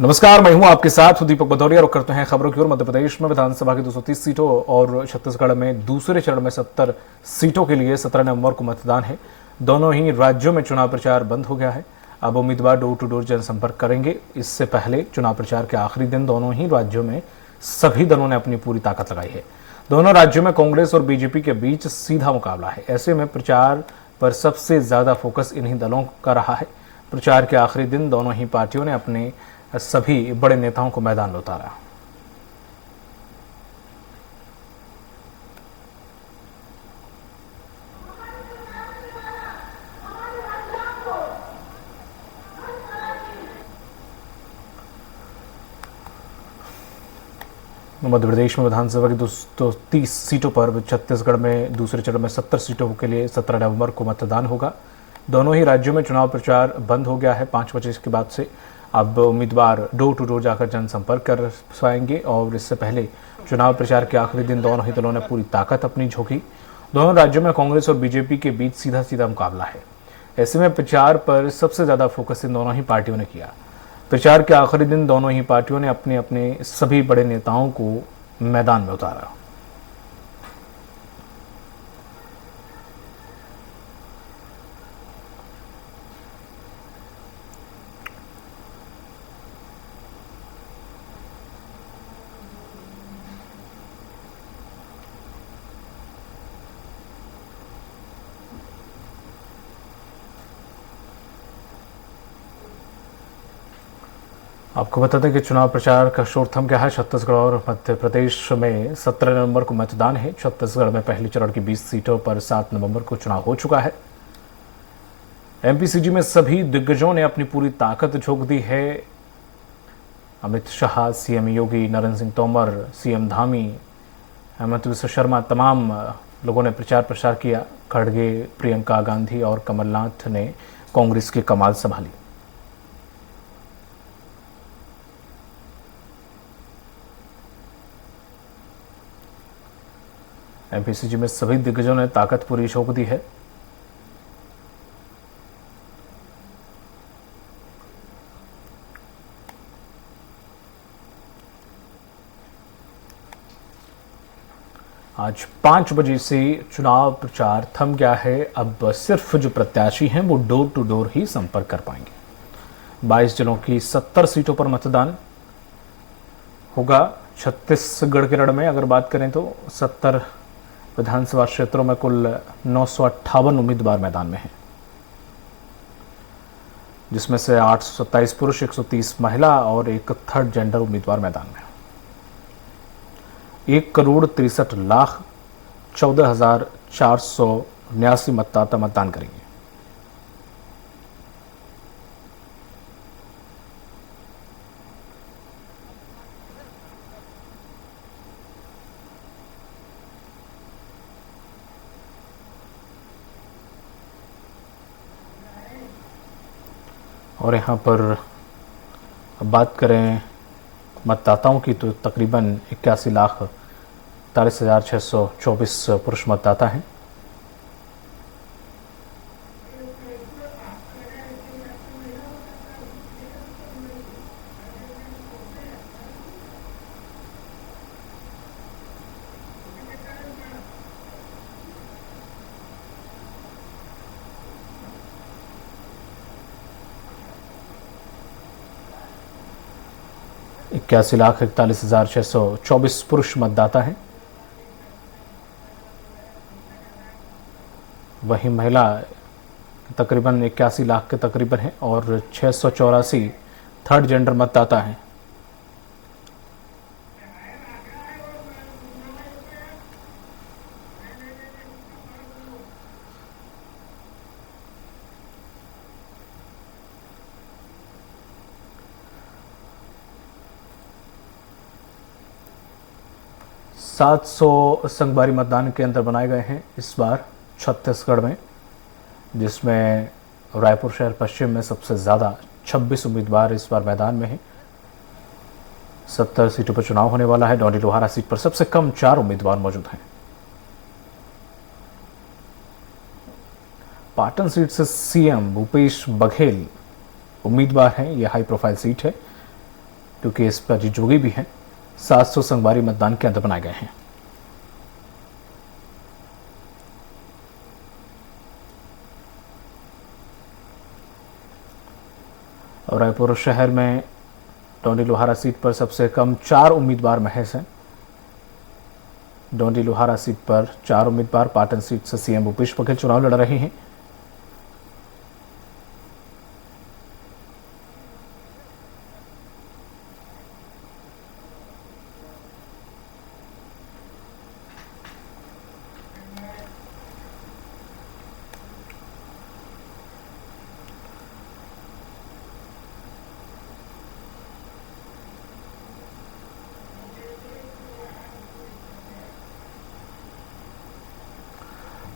नमस्कार, मैं हूं आपके साथ दीपक भदौरिया। और करते हैं खबरों की ओर। मध्य प्रदेश में विधानसभा की 230 सीटों और छत्तीसगढ़ में दूसरे चरण में 70 सीटों के लिए 17 नवंबर को मतदान है। दोनों ही राज्यों में चुनाव प्रचार बंद हो गया है। अब उम्मीदवार डोर टू डोर जनसंपर्क करेंगे। इससे पहले चुनाव प्रचार के आखिरी दिन दोनों ही राज्यों में सभी दलों ने अपनी पूरी ताकत लगाई है। दोनों राज्यों में कांग्रेस और बीजेपी के बीच सीधा मुकाबला है। ऐसे में प्रचार पर सबसे ज्यादा फोकस इन्हीं दलों का रहा है। प्रचार के आखिरी दिन दोनों ही पार्टियों ने अपने सभी बड़े नेताओं को मैदान में उतारा। मध्य प्रदेश में विधानसभा की 230 सीटों पर, छत्तीसगढ़ में दूसरे चरण में 70 सीटों के लिए 17 नवंबर को मतदान होगा। दोनों ही राज्यों में चुनाव प्रचार बंद हो गया है 5 बजे के बाद से। अब उम्मीदवार डोर टू डोर जाकर जनसंपर्क कर पाएंगे और इससे पहले चुनाव प्रचार के आखिरी दिन दोनों ही दलों ने पूरी ताकत अपनी झोंकी। दोनों राज्यों में कांग्रेस और बीजेपी के बीच सीधा सीधा मुकाबला है। ऐसे में प्रचार पर सबसे ज्यादा फोकस इन दोनों ही पार्टियों ने किया। प्रचार के आखिरी दिन दोनों ही पार्टियों ने अपने अपने सभी बड़े नेताओं को मैदान में उतारा। आपको बता दें कि चुनाव प्रचार का शोर थम गया है। छत्तीसगढ़ और मध्य प्रदेश में 17 नवंबर को मतदान है। छत्तीसगढ़ में पहले चरण की 20 सीटों पर 7 नवंबर को चुनाव हो चुका है। एमपीसीजी में सभी दिग्गजों ने अपनी पूरी ताकत झोंक दी है। अमित शाह, सीएम योगी, नरेंद्र सिंह तोमर, सीएम धामी, हेमंत बिस्वा शर्मा, तमाम लोगों ने प्रचार प्रसार किया। खड़गे, प्रियंका गांधी और कमलनाथ ने कांग्रेस की कमान संभाली। एमपीसीजी में सभी दिग्गजों ने ताकत पूरी झोंक दी है। आज 5 बजे से चुनाव प्रचार थम गया है। अब सिर्फ जो प्रत्याशी हैं वो डोर टू डोर ही संपर्क कर पाएंगे। 22 जिलों की 70 सीटों पर मतदान होगा। छत्तीसगढ़ के रण में अगर बात करें तो 70 विधानसभा क्षेत्रों में कुल 958 उम्मीदवार मैदान में हैं, जिसमें से 827 पुरुष, 130 महिला और एक थर्ड जेंडर उम्मीदवार मैदान में। 1,63,14,479 मतदाता मतदान करेंगे। और यहाँ पर बात करें मतदाताओं की तो तकरीबन 81,43,624 पुरुष मतदाता हैं। इक्यासी लाख 41,624 पुरुष मतदाता हैं। वहीं महिला तकरीबन 81 लाख के तकरीबन है और 684 थर्ड जेंडर मतदाता हैं। सात सौ संगवारी मतदान केंद्र बनाए गए हैं इस बार छत्तीसगढ़ में, जिसमें रायपुर शहर पश्चिम में सबसे ज़्यादा 26 उम्मीदवार इस बार मैदान में हैं। 70 सीटों पर चुनाव होने वाला है। डौंडी लोहारा सीट पर सबसे कम 4 उम्मीदवार मौजूद हैं। पाटन सीट से सीएम भूपेश बघेल उम्मीदवार हैं। यह हाई प्रोफाइल सीट है। क्योंकि इस पर जोगी भी हैं। 700 संगवारी मतदान केंद्र बनाए गए हैं। और रायपुर शहर में डोंडी लोहारा सीट पर सबसे कम 4 उम्मीदवार महज हैं। डोंडी लोहारा सीट पर 4 उम्मीदवार पाटन सीट से सीएम भूपेश बघेल चुनाव लड़ रहे हैं।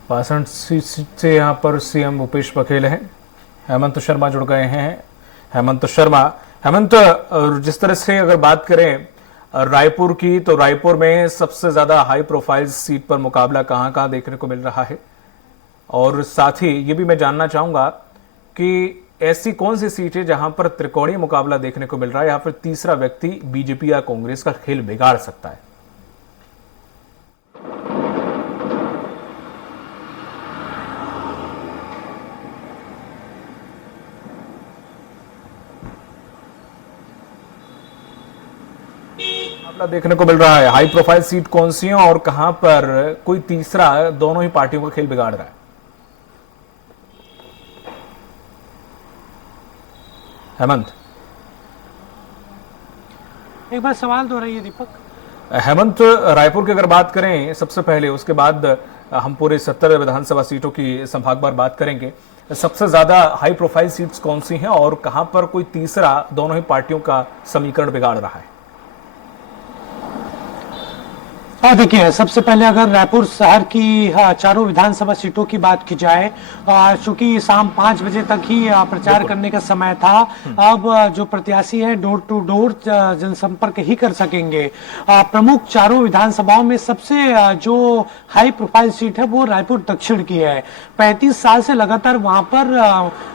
पासण सीट से यहां पर सीएम भूपेश बघेल हैं। हेमंत शर्मा जुड़ गए हैं। हेमंत शर्मा, हेमंत, जिस तरह से अगर बात करें रायपुर की, तो रायपुर में सबसे ज्यादा हाई प्रोफाइल सीट पर मुकाबला कहां कहां देखने को मिल रहा है, और साथ ही ये भी मैं जानना चाहूंगा कि ऐसी कौन सी सीट है जहां पर त्रिकोणीय मुकाबला देखने को मिल रहा है, या फिर तीसरा व्यक्ति बीजेपी या कांग्रेस का खेल बिगाड़ सकता है? मुकाबला देखने को मिल रहा है, हाई प्रोफाइल सीट कौन सी है और कहां पर कोई तीसरा दोनों ही पार्टियों का खेल बिगाड़ रहा है? हेमंत, एक बार सवाल दोहराइए दीपक। हेमंत, रायपुर की अगर बात करें सबसे पहले, उसके बाद हम पूरे 70 विधानसभा सीटों की संभागवार बात करेंगे। सबसे ज्यादा हाई प्रोफाइल सीट्स कौन सी हैं और कहां पर कोई तीसरा दोनों ही पार्टियों का समीकरण बिगाड़ रहा है? देखिए, सबसे पहले अगर रायपुर शहर की चारों विधानसभा सीटों की बात की जाए, चूंकि शाम 5 बजे तक ही प्रचार करने का समय था, अब जो प्रत्याशी हैं डोर टू डोर जनसंपर्क ही कर सकेंगे। प्रमुख चारों विधानसभाओं में सबसे जो हाई प्रोफाइल सीट है वो रायपुर दक्षिण की है। 35 साल से लगातार वहां पर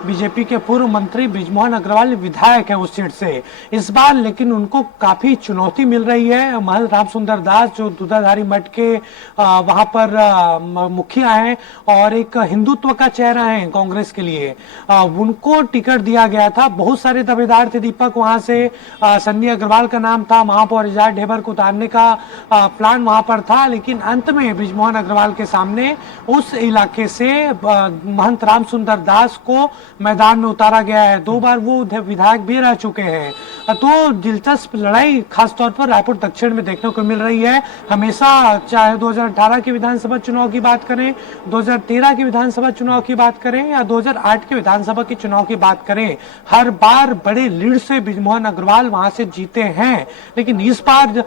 बीजेपी के पूर्व मंत्री बृजमोहन अग्रवाल विधायक है उस सीट से। इस बार लेकिन उनको काफी चुनौती मिल रही है। महंत रामसुंदर दास जो दूधाधारी मठ के वहां पर मुखिया हैं और एक हिंदुत्व का चेहरा है कांग्रेस के लिए, उनको टिकट दिया गया था। बहुत सारे दावेदार थे दीपक वहां से। सन्नी अग्रवाल का नाम था, महापौर एजाज ढेबर को उतारने का प्लान वहां पर था, लेकिन अंत में बृजमोहन अग्रवाल के सामने उस इलाके से महंत रामसुंदर दास को मैदान में उतारा गया है। 2 बार वो विधायक भी रह चुके हैं। तो दिलचस्प लड़ाई खासतौर पर रायपुर दक्षिण में देखने को मिल रही है। हमेशा चाहे 2018 के विधानसभा चुनाव की बात करें, 2013 के विधानसभा चुनाव की बात करें या 2008 के विधानसभा के चुनाव की बात करें, हर बार बड़े लीड से बृजमोहन अग्रवाल वहां से जीते हैं। लेकिन इस बार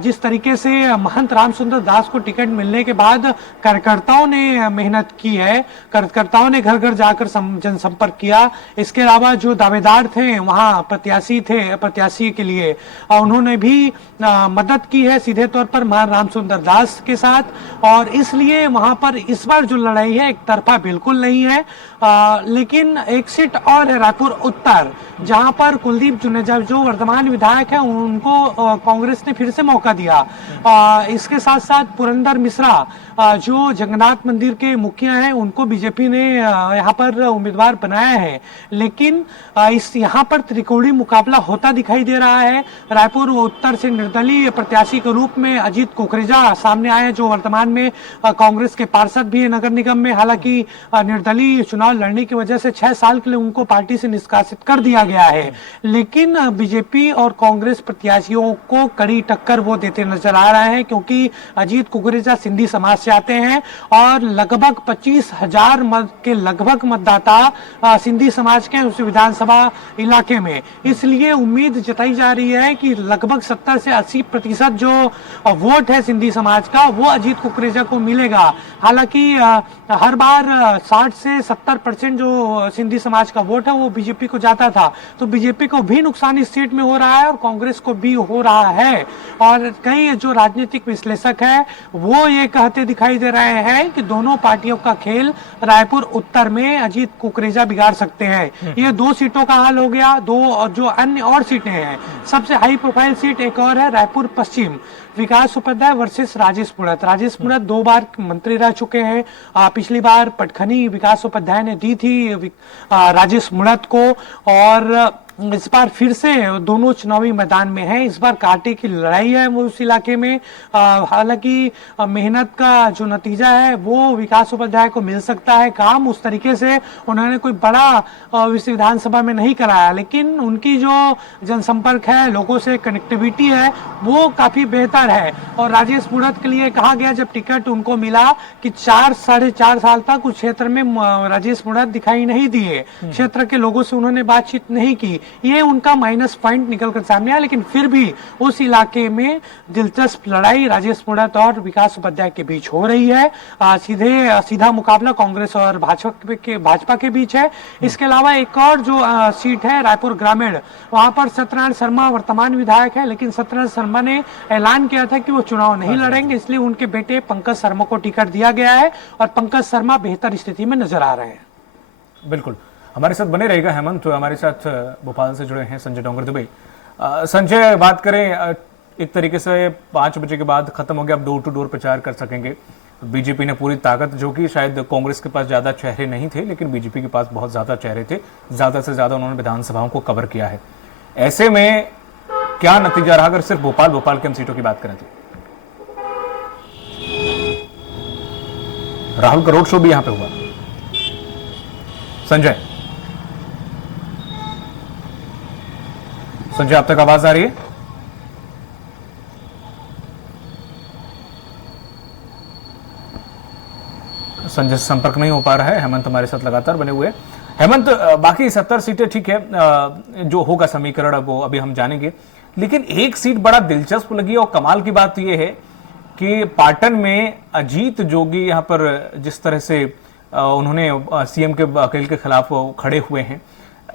जिस तरीके से महंत रामसुंदर दास को टिकट मिलने के बाद कार्यकर्ताओं ने मेहनत की है, कार्यकर्ताओं ने घर घर जाकर जनसंपर्क किया। इसके अलावा जो दावेदार थे वहां प्रत्याशी के लिए, उन्होंने भी मदद की है सीधे तौर पर महंत रामसुंदर दास के साथ, और इसलिए वहां पर इस बार जो लड़ाई है एक तरफा बिल्कुल नहीं है। लेकिन एक सीट और है रायपुर उत्तर, जहां पर कुलदीप जुनेजा जो वर्तमान विधायक है उनको कांग्रेस ने फिर से मौका दिया। इसके साथ साथ पुरंदर मिश्रा जो जगन्नाथ मंदिर के मुखिया हैं उनको बीजेपी ने यहाँ पर उम्मीदवार बनाया है। लेकिन यहाँ पर त्रिकोणीय मुकाबला होता दिखाई दे रहा है। रायपुर उत्तर से निर्दलीय प्रत्याशी के रूप में अजीत कुकरेजा सामने आए, जो वर्तमान में कांग्रेस के पार्षद भी है नगर निगम में। हालांकि निर्दलीय चुनाव लड़ने की वजह से 6 साल के लिए उनको पार्टी से निष्कासित कर दिया गया है। लेकिन बीजेपी और कांग्रेस प्रत्याशियों को कड़ी टक्कर वो देते नजर आ रहे हैं, क्योंकि अजीत कुकरेजा सिंधी समाज से आते हैं और लगभग 25,000 के लगभग मतदाता सिंधी समाज के उस विधानसभा इलाके में। इसलिए उम्मीद जताई जा रही है कि लगभग 70 से 80% जो वोट वोट है सिंधी समाज का वो अजीत कुकरेजा को मिलेगा। हालांकि हर बार 60 से 70% जो सिंधी समाज का वोट है वो बीजेपी को जाता था, तो बीजेपी को भी नुकसान इस सीट में हो रहा है और कांग्रेस को भी हो रहा है। और कई जो राजनीतिक विश्लेषक है वो ये कहते दिखाई दे रहे हैं कि दोनों पार्टियों का खेल रायपुर उत्तर में अजीत कुकरेजा बिगाड़ सकते हैं। ये 2 सीटों का हाल हो गया। 2 जो अन्य और सीटें हैं, सबसे हाई प्रोफाइल सीट एक और है रायपुर पश्चिम, विकास उपाध्याय वर्सेस राजेश पुणत। राजेश पुणत 2 बार मंत्री रह चुके हैं। पिछली बार पटखनी विकास उपाध्याय ने दी थी राजेश पुणत को, और इस बार फिर से दोनों चुनावी मैदान में हैं। इस बार कांटे की लड़ाई है वो उस इलाके में। हालांकि मेहनत का जो नतीजा है वो विकास उपाध्याय को मिल सकता है। काम उस तरीके से उन्होंने कोई बड़ा विधानसभा में नहीं कराया, लेकिन उनकी जो जनसंपर्क है, लोगों से कनेक्टिविटी है, वो काफी बेहतर है। और राजेश पुणत के लिए कहा गया जब टिकट उनको मिला कि 4-4.5 साल तक उस क्षेत्र में राजेश पुणत दिखाई नहीं दिए, क्षेत्र के लोगों से उन्होंने बातचीत नहीं की, ये उनका माइनस पॉइंट निकल कर सामने आया। लेकिन फिर भी उस इलाके में दिलचस्प लड़ाई राजेश पुणत और विकास उपाध्याय के बीच हो रही है। सीधा मुकाबला कांग्रेस और भाजपा के बीच है। इसके अलावा एक और जो सीट है रायपुर ग्रामीण, वहां पर सत्यनारायण शर्मा वर्तमान विधायक है, लेकिन सत्यनारायण शर्मा ने ऐलान किया था कि वो चुनाव नहीं लड़ेंगे, इसलिए उनके बेटे पंकज शर्मा को टिकट दिया गया है और पंकज शर्मा बेहतर स्थिति में नजर आ रहे हैं। बिल्कुल, हमारे साथ बने रहेगा हेमंत। तो हमारे साथ भोपाल से जुड़े हैं संजय डोंगर दुबे। संजय, बात करें एक तरीके से 5 बजे के बाद खत्म हो गया, अब डोर टू डोर प्रचार कर सकेंगे। बीजेपी ने पूरी ताकत, जो कि शायद कांग्रेस के पास ज्यादा चेहरे नहीं थे, लेकिन बीजेपी के पास बहुत ज्यादा चेहरे थे, ज्यादा से ज्यादा उन्होंने विधानसभाओं को कवर किया है। ऐसे में क्या नतीजा रहा अगर सिर्फ भोपाल की हम सीटों की बात करें तो? राहुल का रोड शो भी यहां पे हुआ। संजय, आप तक आवाज आ रही है? संजय से संपर्क नहीं हो पा रहा है। हेमंत हमारे साथ लगातार बने हुए हैं। हेमंत, बाकी 70 सीटें ठीक है, जो होगा समीकरण वो अभी हम जानेंगे, लेकिन एक सीट बड़ा दिलचस्प लगी और कमाल की बात यह है कि पाटन में अजीत जोगी यहां पर जिस तरह से उन्होंने सीएम के वकील के खिलाफ खड़े हुए हैं,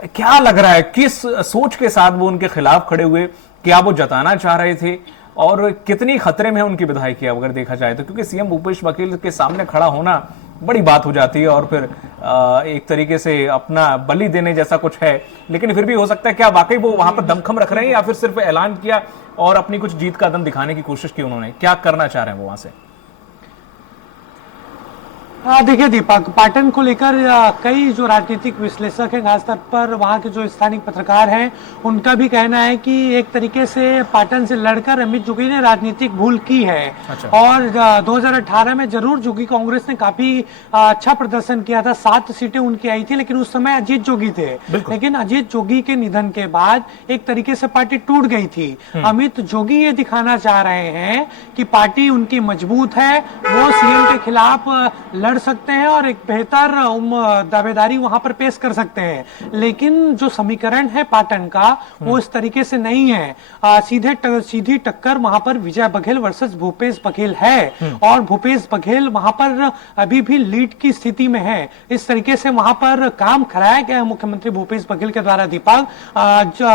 क्या लग रहा है, किस सोच के साथ वो उनके खिलाफ खड़े हुए? क्या वो जताना चाह रहे थे और कितनी खतरे में है उनकी विधायकी अगर देखा जाए तो? क्योंकि सीएम भूपेश बघेल के सामने खड़ा होना बड़ी बात हो जाती है और फिर एक तरीके से अपना बलि देने जैसा कुछ है, लेकिन फिर भी हो सकता है क्या वाकई वो वहां पर दमखम रख रहे हैं या फिर सिर्फ ऐलान किया और अपनी कुछ जीत का दम दिखाने की कोशिश की उन्होंने? क्या करना चाह रहे हैं वो वहां से? देखिए दीपक, पाटन को लेकर कई जो राजनीतिक विश्लेषक हैं, खासतौर पर वहां के जो स्थानिक पत्रकार हैं, उनका भी कहना है कि एक तरीके से पाटन से लड़कर अमित जोगी ने राजनीतिक भूल की है। अच्छा। और 2018 में जरूर जोगी कांग्रेस ने काफी अच्छा प्रदर्शन किया था, 7 सीटें उनकी आई थी, लेकिन उस समय अजीत जोगी थे। लेकिन अजीत जोगी के निधन के बाद एक तरीके से पार्टी टूट गई थी। अमित जोगी ये दिखाना चाह रहे हैं कि पार्टी उनकी मजबूत है, वो सीएम के खिलाफ लड़ सकते हैं और एक बेहतर दावेदारी वहां पर पेश कर सकते हैं। लेकिन जो समीकरण है पाटन का वो इस तरीके से नहीं है। सीधी टक्कर वहां पर विजय बघेल वर्सेस भूपेश बघेल है और भूपेश बघेल वहां पर अभी भी लीड की स्थिति में है। इस तरीके से वहां पर काम कराया गया है मुख्यमंत्री भूपेश बघेल के द्वारा। दीपक,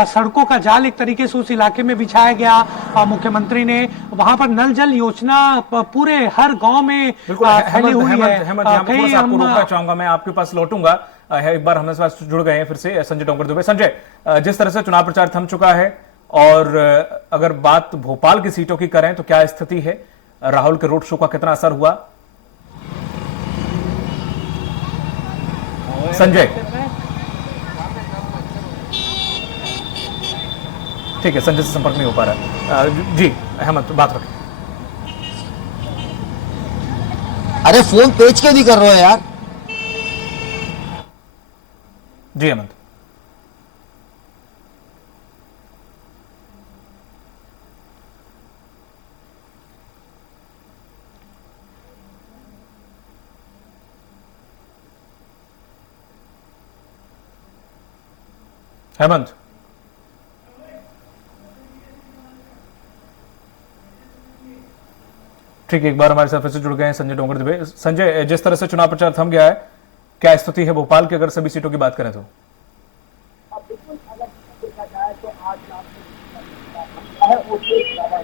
सड़कों का जाल एक तरीके से उस इलाके में बिछाया गया मुख्यमंत्री ने। वहां पर नल जल योजना पूरे हर गांव में फैली हुई है। हेमंत, यहाँ पे थोड़ा सा आपको रोकना चाहूंगा, मैं आपके पास लौटूंगा। एक बार हमारे पास जुड़ गए हैं फिर से संजय डोंगर दुबे। संजय, जिस तरह से चुनाव प्रचार थम चुका है और अगर बात भोपाल की सीटों की करें तो क्या स्थिति है? राहुल के रोड शो का कितना असर हुआ? संजय, ठीक है, संजय से संपर्क नहीं हो पा रहा है। जी हेमंत, बात रखें। अरे फोन पेज क्यों नहीं कर रहे हो यार? जी हेमंत, हेमंत, ठीक है, एक बार हमारे साथ फिर से जुड़ गए हैं संजय डोंगर दुबे। संजय, जिस तरह से चुनाव प्रचार थम गया है, क्या स्थिति है भोपाल की अगर सभी सीटों की बात करें तो?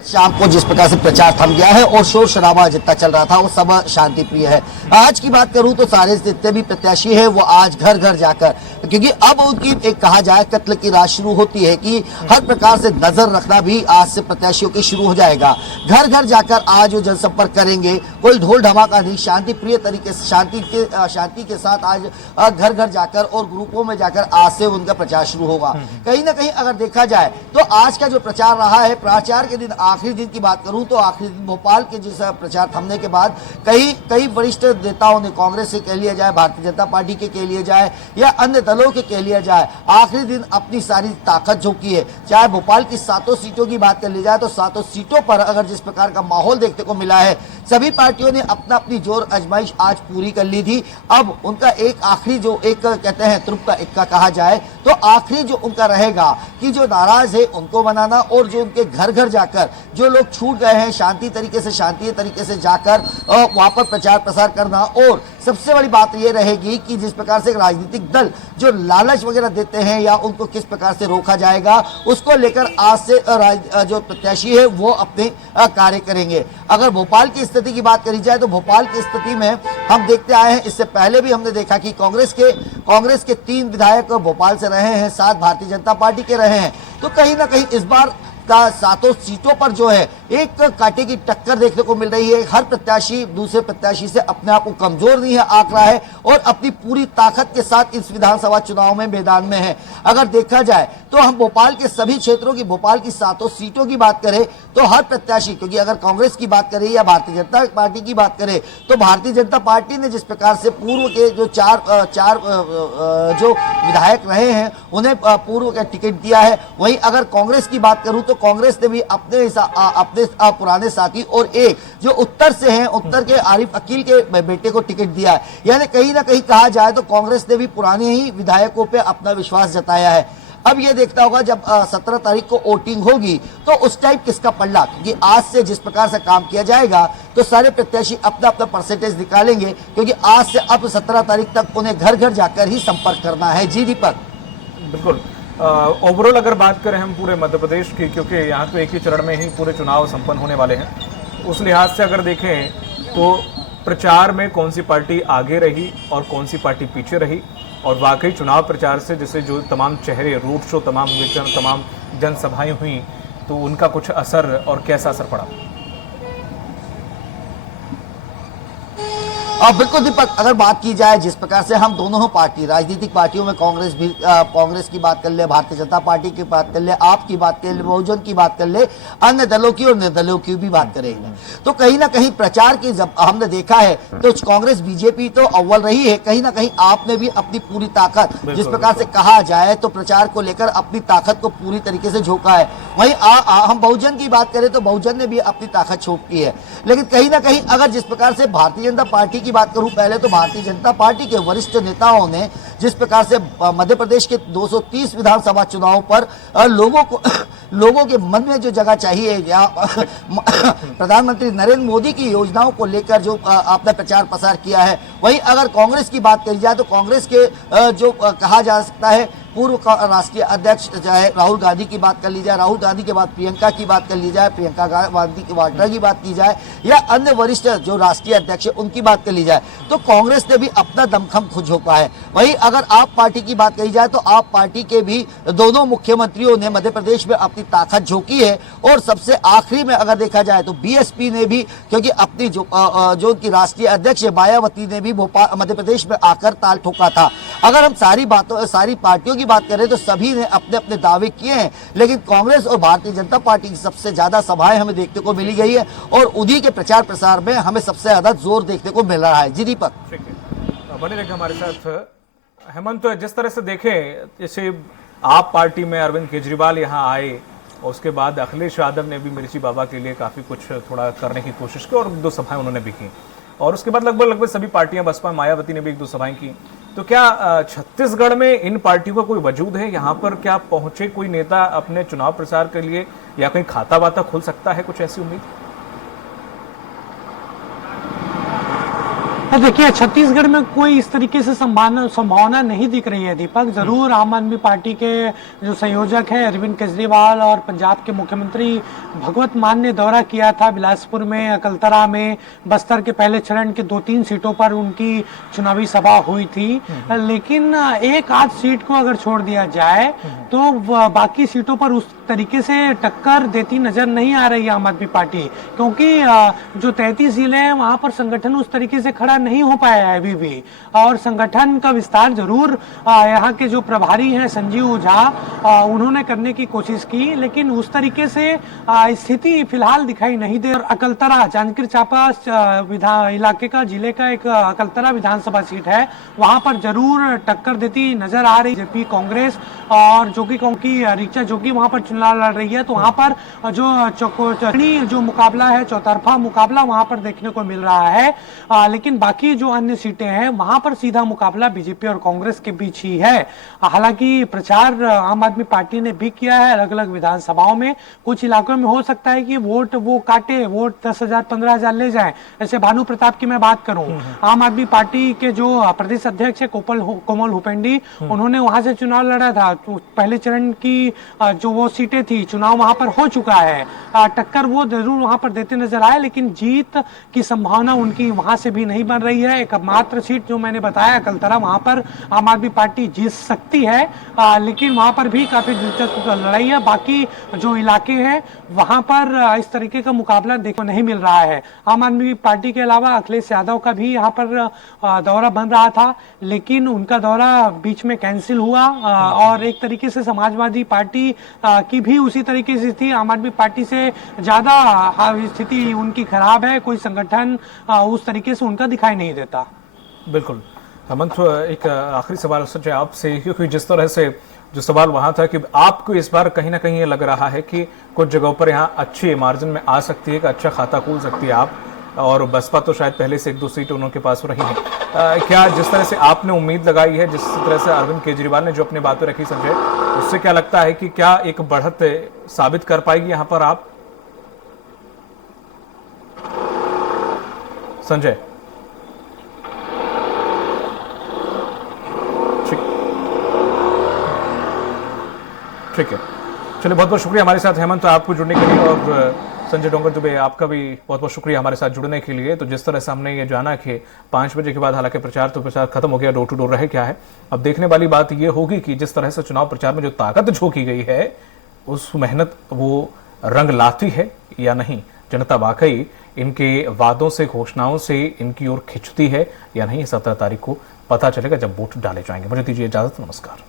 शाम को जिस प्रकार से प्रचार थम गया है और शोर शराबा जितना चल रहा था वो सब शांति प्रिय है। आज की बात करूं तो सारे जितने भी प्रत्याशी है वो आज घर घर जाकर, क्योंकि अब उनकी एक कहा जाए कत्ल की रात शुरू होती है कि हर प्रकार से नजर रखना भी आज से प्रत्याशियों की शुरू हो जाएगा। घर घर जाकर आज वो जनसंपर्क करेंगे, कोई ढोल धमाका नहीं, शांति प्रिय तरीके से शांति के साथ आज घर घर जाकर और ग्रुपों में जाकर आज से उनका प्रचार शुरू होगा। कहीं ना कहीं अगर देखा जाए तो आज का जो प्रचार रहा है, प्रचार के दिन आखिरी दिन की बात करूं तो आखिरी दिन भोपाल के जिस प्रचार थमने के बाद कई वरिष्ठ नेताओं ने, कांग्रेस से कह लिया जाए, भारतीय जनता पार्टी के कह लिया जाए या अन्य दलों के कह लिया जाए, आखिरी दिन अपनी सारी ताकत झोंकी है। चाहे भोपाल की 7 सीटों की बात कर ली जाए तो 7 सीटों पर अगर जिस प्रकार का माहौल देखने को मिला है, सभी पार्टियों ने अपना अपनी जोर आजमाइश आज पूरी कर ली थी। अब उनका एक आखिरी जो एक कहते हैं त्रुप का इक्का कहा जाए तो आखिरी जो उनका रहेगा कि जो नाराज है उनको मनाना और जो उनके घर घर जाकर जो लोग छूट गए हैं शांति तरीके से जाकर वहां पर प्रचार प्रसार करना। और सबसे बड़ी बात यह रहेगी कि जिस प्रकार से राजनीतिक दल जो लालच वगैरह देते हैं या उनको किस प्रकार से रोका जाएगा उसको लेकर आज से जो प्रत्याशी है वो अपने कार्य करेंगे। अगर भोपाल की स्थिति की बात करी जाए तो भोपाल की स्थिति में हम देखते आए हैं, इससे पहले भी हमने देखा कि कांग्रेस के 3 विधायक भोपाल से रहे हैं, 7 भारतीय जनता पार्टी के रहे हैं। तो कहीं ना कहीं इस बार का 7 सीटों पर जो है एक कांटे की टक्कर देखने को मिल रही है। हर प्रत्याशी दूसरे प्रत्याशी से अपने आप को कमजोर नहीं है आंक रहा है और अपनी पूरी ताकत के साथ इस विधानसभा चुनाव में मैदान में है। अगर देखा जाए तो हम भोपाल के सभी क्षेत्रों की, भोपाल की 7 सीटों की बात करें तो हर प्रत्याशी, क्योंकि अगर कांग्रेस की बात करें या भारतीय जनता पार्टी की बात करें तो भारतीय जनता पार्टी ने जिस प्रकार से पूर्व के जो चार जो विधायक रहे हैं उन्हें पूर्व का टिकट दिया है, वहीं अगर कांग्रेस की बात करूं तो कांग्रेस ने भी अपने पुराने साथी और एक जो उत्तर से हैं, उत्तर के आरिफ अकील के बेटे को टिकट दिया है। यानी कहीं ना कहीं कहा जाए तो कांग्रेस ने भी पुराने ही विधायकों पे अपना विश्वास जताया है। अब ये देखता होगा जब 17 तारीख को वोटिंग होगी तो उस टाइम किसका पलड़ा, क्योंकि आज से जिस प्रकार से काम किया जाएगा तो सारे प्रत्याशी अपना अपना परसेंटेज निकालेंगे, क्योंकि आज से अब 17 तारीख तक उन्हें घर घर जाकर ही संपर्क करना है। जी दीपक। बिल्कुल, ओवरऑल अगर बात करें हम पूरे मध्य प्रदेश की, क्योंकि यहाँ तो एक ही चरण में ही पूरे चुनाव संपन्न होने वाले हैं, उस लिहाज से अगर देखें तो प्रचार में कौन सी पार्टी आगे रही और कौन सी पार्टी पीछे रही, और वाकई चुनाव प्रचार से जैसे जो तमाम चेहरे, रोड शो, तमाम विजन, तमाम जनसभाएं हुई, तो उनका कुछ असर और कैसा असर पड़ा? बिल्कुल दीपक, अगर बात की जाए जिस प्रकार से हम दोनों पार्टी, राजनीतिक पार्टियों में कांग्रेस की बात कर ले, भारतीय जनता पार्टी की बात कर ले, आप की बात कर ले, बहुजन की बात कर ले, अन्य दलों की और निर्दलों की भी बात करेंगे, तो कहीं ना कहीं प्रचार की जब हमने देखा है तो कांग्रेस बीजेपी तो अव्वल रही है। कहीं ना कहीं आपने भी अपनी पूरी ताकत, जिस प्रकार से कहा जाए तो प्रचार को लेकर अपनी ताकत को पूरी तरीके से झोंका है। वहीं हम बहुजन की बात करें तो बहुजन ने भी अपनी ताकत झोंकी है। लेकिन कहीं ना कहीं अगर जिस प्रकार से भारतीय जनता पार्टी की बात करूं, पहले तो भारतीय जनता पार्टी के वरिष्ठ नेताओं ने जिस प्रकार से मध्य प्रदेश के 230 विधानसभा चुनाव पर लोगों के मन में जो जगह चाहिए या प्रधानमंत्री नरेंद्र मोदी की योजनाओं को लेकर जो आपने प्रचार प्रसार किया है। वहीं अगर कांग्रेस की बात करी जाए तो कांग्रेस के जो कहा जा सकता है पूर्व राष्ट्रीय अध्यक्ष चाहे राहुल गांधी की बात कर ली जाए, राहुल गांधी के बाद प्रियंका की बात कर ली जाए, प्रियंका गांधी वाड्रा की बात की जाए या अन्य वरिष्ठ जो राष्ट्रीय अध्यक्ष है उनकी बात कर ली जाए, तो कांग्रेस ने भी अपना दमखम खुद झोंका है। वहीं अगर आप पार्टी की बात कही जाए तो आप पार्टी के भी दोनों मुख्यमंत्रियों ने मध्य प्रदेश में अपनी ताकत झोंकी है। और सबसे आखिरी में अगर देखा जाए तो बीएसपी ने भी, क्योंकि अपनी जो उनकी राष्ट्रीय अध्यक्ष है मायावती ने भी मध्य प्रदेश में आकर ताल ठोका था। अगर हम सारी पार्टियों की बात करें तो सभी ने अपने अपने दावे किए हैं, लेकिन कांग्रेस और भारतीय जनता पार्टी की सबसे ज्यादा सभाएं हमें देखने को मिली गई है और उन्हीं के प्रचार प्रसार में हमें सबसे ज्यादा जोर देखने को मिल रहा है। जी दीपक। ठीक है, बने रहिए हमारे साथ। हेमंत, जिस तरह से देखें, जैसे आप पार्टी में अरविंद केजरीवाल यहाँ आए और उसके बाद अखिलेश यादव ने भी मिर्ची बाबा के लिए काफी कुछ थोड़ा करने की कोशिश की और 2 सभाएं उन्होंने भी की, और उसके बाद लगभग सभी पार्टियां, बसपा, मायावती ने भी 1-2 सभाएं की। तो क्या छत्तीसगढ़ में इन पार्टियों का कोई वजूद है? यहाँ पर क्या पहुंचे कोई नेता अपने चुनाव प्रचार के लिए, या कहीं खाता वाता खुल सकता है? कुछ ऐसी उम्मीद? और देखिए छत्तीसगढ़ में कोई इस तरीके से संभावना नहीं दिख रही है दीपक। जरूर आम आदमी पार्टी के जो संयोजक है अरविंद केजरीवाल और पंजाब के मुख्यमंत्री भगवत मान ने दौरा किया था बिलासपुर में, अकलतरा में, बस्तर के पहले चरण के 2-3 सीटों पर उनकी चुनावी सभा हुई थी। लेकिन एक आध सीट को अगर छोड़ दिया जाए तो बाकी सीटों पर उस तरीके से टक्कर देती नजर नहीं आ रही है आम आदमी पार्टी, क्योंकि जो 33 जिले हैं वहां पर संगठन उस तरीके से खड़ा नहीं हो पाया है अभी भी। और संगठन का विस्तार जरूर यहाँ के जो प्रभारी हैं संजीव ओझा उन्होंने करने की कोशिश की, लेकिन उस तरीके से स्थिति फिलहाल दिखाई नहीं दे। और अकलतरा जांजगीर चांपा इलाके का जिले का एक अकलतरा विधानसभा सीट है, वहां पर जरूर टक्कर देती नजर आ रही जेपी कांग्रेस और जोगी ऋचा जोगी वहां पर चुनाव लड़ रही है। तो वहां पर जो मुकाबला है, चौतरफा मुकाबला वहां पर देखने को मिल रहा है। लेकिन बाकी जो अन्य सीटें हैं वहां पर सीधा मुकाबला बीजेपी और कांग्रेस के बीच ही है। हालांकि प्रचार आम आदमी पार्टी ने भी किया है अलग अलग विधानसभाओं में। कुछ इलाकों में हो सकता है कि वोट 10,000 15,000 ले जाए। जैसे भानु प्रताप की मैं बात करूं, आम आदमी पार्टी के जो प्रदेश अध्यक्ष है कोमल हुपेंडी, उन्होंने वहां से चुनाव लड़ा था। तो पहले चरण की जो वो सीटें थी, चुनाव वहां पर हो चुका है, टक्कर वो जरूर वहां पर देते नजर आए, लेकिन जीत की संभावना उनकी वहां से भी नहीं बन रही है। एक मात्र सीट जो मैंने बताया अकलतरा, वहां पर आम आदमी पार्टी जीत सकती है, लेकिन वहां पर भी काफी दिलचस्प लड़ाई है। बाकी जो इलाके हैं वहां पर इस तरीके का मुकाबला देखने को नहीं मिल रहा है। आम आदमी पार्टी के अलावा अखिलेश यादव का भी यहाँ पर दौरा बन रहा था, लेकिन उनका दौरा बीच में कैंसिल हुआ। और एक तरीके से समाजवादी पार्टी की भी उसी तरीके से थी, आम आदमी पार्टी से ज्यादा स्थिति उनकी खराब है। कोई संगठन उस तरीके से उनका दिखाई नहीं देता। बिल्कुल हेमंत, एक आखिरी सवाल संजय आपसे, क्योंकि जिस तरह से जो सवाल वहां था कि आपको इस बार कहीं ना कहीं ये लग रहा है कि कुछ जगहों पर यहाँ अच्छी मार्जिन में आ सकती है, कि अच्छा खाता खोल सकती है आप, और बसपा तो शायद पहले से 1-2 सीट उनके पास रही है। क्या जिस तरह से आपने उम्मीद लगाई है, जिस तरह से अरविंद केजरीवाल ने जो अपनी बातें रखी संजय, उससे क्या लगता है कि क्या एक बढ़त साबित कर पाएगी यहाँ पर आप संजय? ठीक है, चलिए बहुत बहुत शुक्रिया हमारे साथ हेमंत आपको जुड़ने के लिए, और संजय डोंगर दुबे आपका भी बहुत बहुत शुक्रिया हमारे साथ जुड़ने के लिए। तो जिस तरह से हमने ये जाना कि 5 बजे के बाद हालांकि प्रचार खत्म हो गया, डोर टू डोर रहे क्या है। अब देखने वाली बात ये होगी कि जिस तरह से चुनाव प्रचार में जो ताकत झोंकी गई है, उस मेहनत वो रंग लाती है या नहीं। जनता वाकई इनके वादों से, घोषणाओं से इनकी ओर खिंचती है या नहीं, 17 तारीख को पता चलेगा जब वोट डाले जाएंगे। मुझे दीजिए इजाजत, नमस्कार।